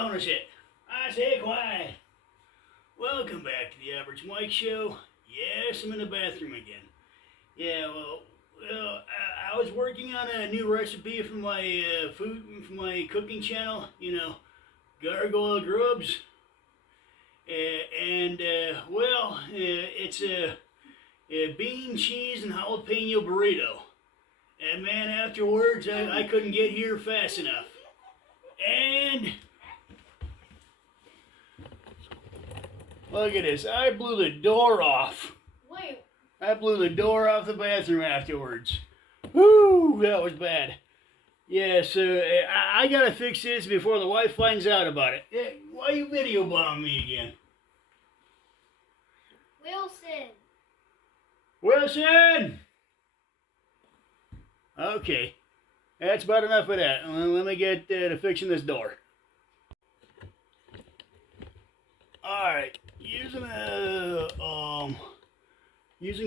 on a sit. I say quiet. Welcome back to the Average Mike Show. Yes, I'm in the bathroom again. Yeah, I was working on a new recipe for my for my cooking channel. You know, gargoyle grubs. It's a bean, cheese, and jalapeno burrito. And man, afterwards, I couldn't get here fast enough. And look at this, I blew the door off. Wait. I blew the door off the bathroom afterwards. Whoo, that was bad. Yeah, so I gotta fix this before the wife finds out about it. Yeah, why you video bombing me again? Wilson! Okay, that's about enough of that. Let me get to fixing this door. Alright, using a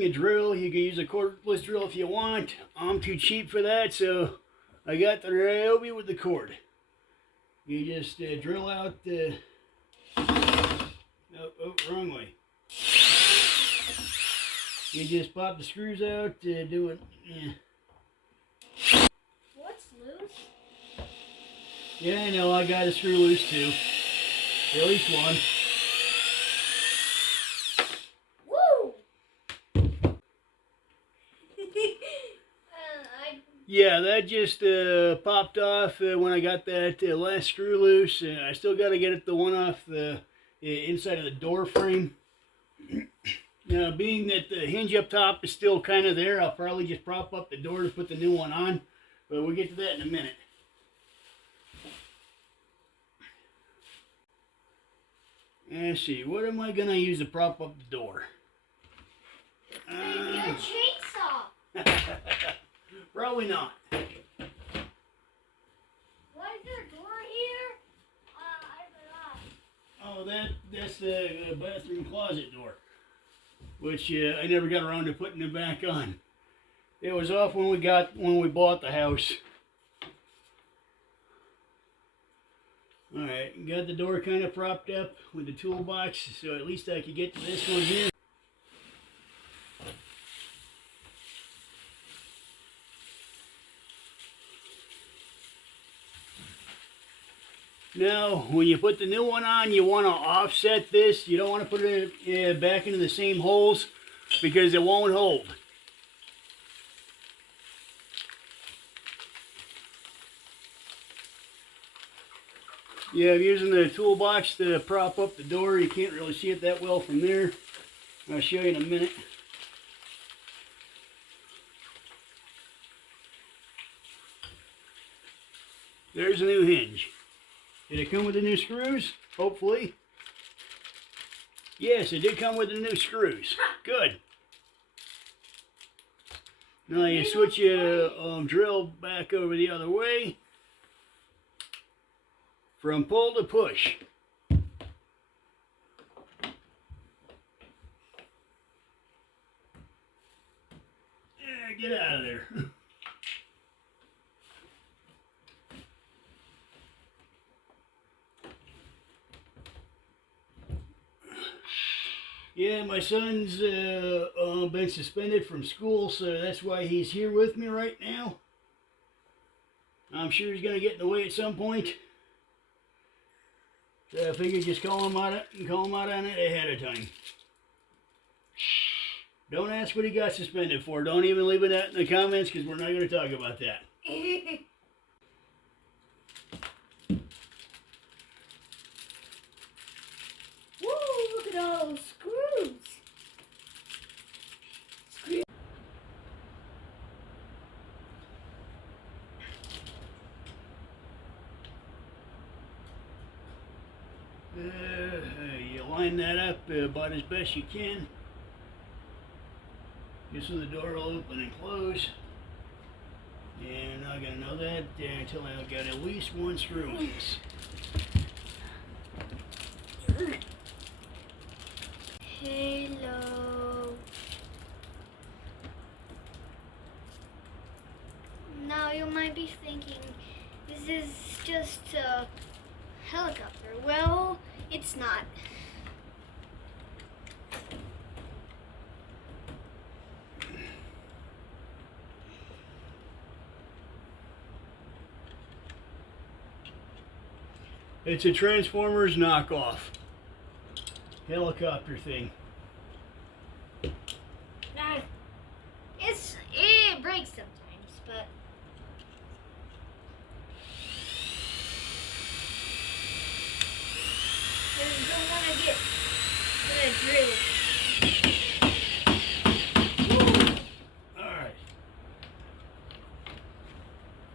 drill. You can use a cordless drill if you want. I'm too cheap for that, so I got the Ryobi with the cord. You just drill out the... Oh, wrong way. You just pop the screws out, do it. Yeah. What's loose? Yeah, I know, I got a screw loose too. At least one. Woo! Yeah, that just popped off when I got that last screw loose. I still got to get the one off the inside of the door frame. Now, being that the hinge up top is still kind of there, I'll probably just prop up the door to put the new one on. But we'll get to that in a minute. Let's see, what am I going to use to prop up the door? Maybe a chainsaw. Probably not. Why is there a door here? I forgot. Oh, that's the bathroom closet door, which I never got around to putting it back on. It was off when we bought the house. All right, got the door kind of propped up with the toolbox, so at least I could get to this one here. Now, when you put the new one on, you want to offset this. You don't want to put it back into the same holes because it won't hold. Yeah, I'm using the toolbox to prop up the door. You can't really see it that well from there. I'll show you in a minute. There's a new hinge. Did it come with the new screws? Hopefully. Yes, it did come with the new screws. Good. Now you switch your drill back over the other way. From pull to push. Yeah, get out of there. Yeah, my son's been suspended from school, so that's why he's here with me right now. I'm sure he's going to get in the way at some point. So I figured just call him out on it ahead of time. Don't ask what he got suspended for. Don't even leave it out in the comments because we're not going to talk about that. Woo, look at all those screws. You line that up about as best you can. Just so the door will open and close. And I'm not going to know that until I've got at least one screw in this. Hello. Now you might be thinking, this is just Helicopter. Well, it's not. It's a Transformers knockoff. Helicopter thing. Nah, it breaks sometimes, but I just don't want to get the drill. Alright.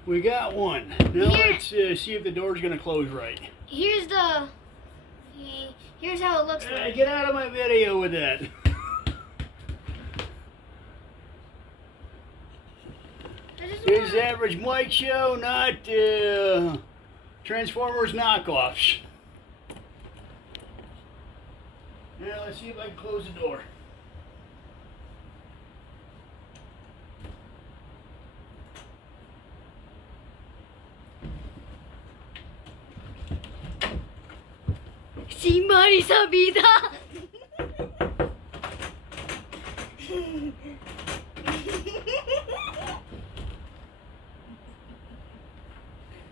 We got one. Now Here. let's see if the door's going to close right. Here's how it looks like. Get out of my video with that. This is Average Mike Show, not Transformers knockoffs. Now let's see if I can close the door. Sí, Marisa vida.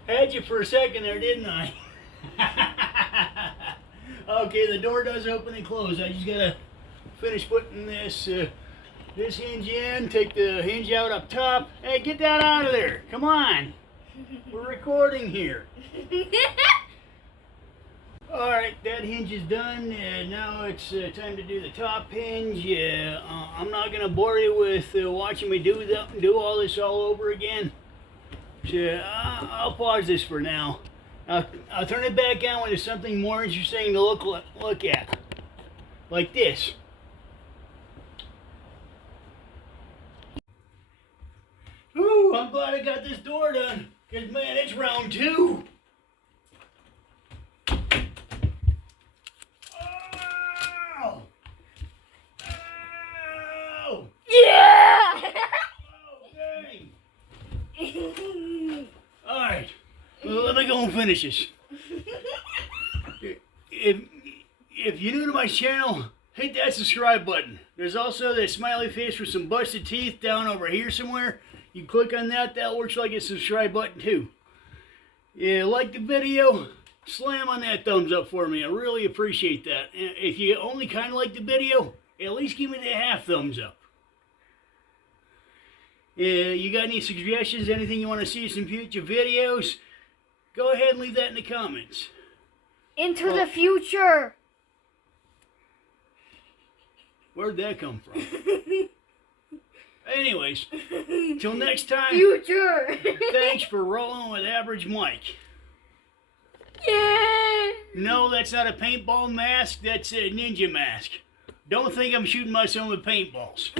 Had you for a second there, didn't I? Okay, the door does open and close. I just gotta finish putting this this hinge in. Take the hinge out up top. Hey, get that out of there! Come on, we're recording here. All right, that hinge is done. Now it's time to do the top hinge. I'm not gonna bore you with watching me do all this all over again. So I'll pause this for now. I'll turn it back on when there's something more interesting to look at, like this. Ooh, I'm glad I got this door done, cause man, it's round 2. Oh! Oh! Yeah. Oh, dang! All right, well, let me go and finish this. If you're new to my channel, hit that subscribe button. There's also that smiley face with some busted teeth down over here somewhere. You click on that, that works like a subscribe button too. Yeah, like the video, slam on that thumbs up for me. I really appreciate that. And if you only kind of like the video, at least give me the half thumbs up. You got any suggestions, anything you want to see in future videos, go ahead and leave that in the comments. Into the future. Where'd that come from? Anyways, till next time, Future. thanks for rolling with Average Mike. Yeah. No, that's not a paintball mask, that's a ninja mask. Don't think I'm shooting myself with paintballs.